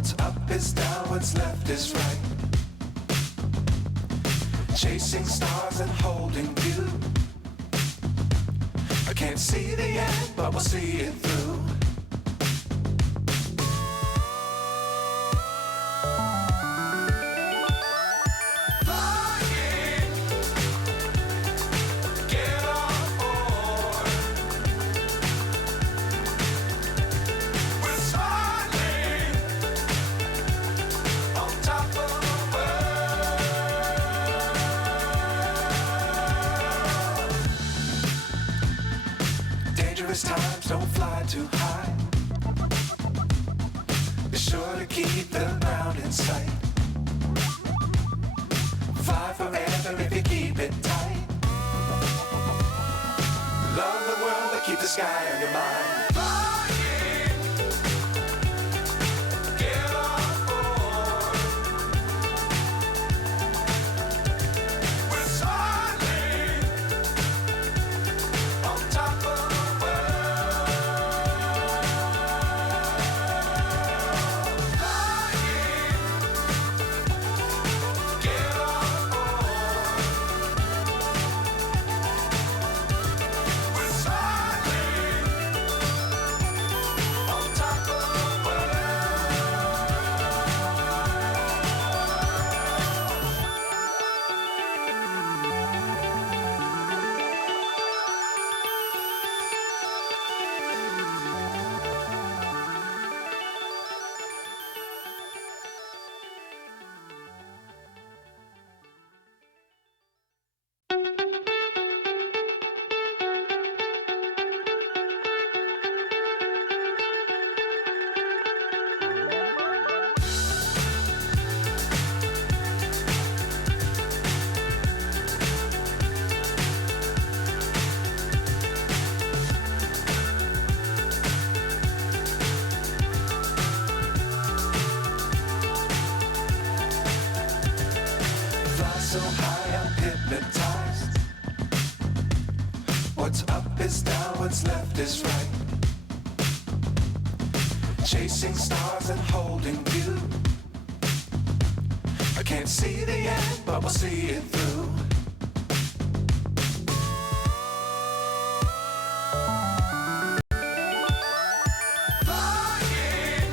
What's up is down, what's left is right. Chasing stars and holding you. I can't see the end, but we'll see it through. Times don't fly too high. Be sure to keep the ground in sight. Fly forever if you keep it tight. Love the world but keep the sky on your mind. So high I'm hypnotized. What's up is down, what's left is right. Chasing stars and holding you. I can't see the end, but we'll see it through.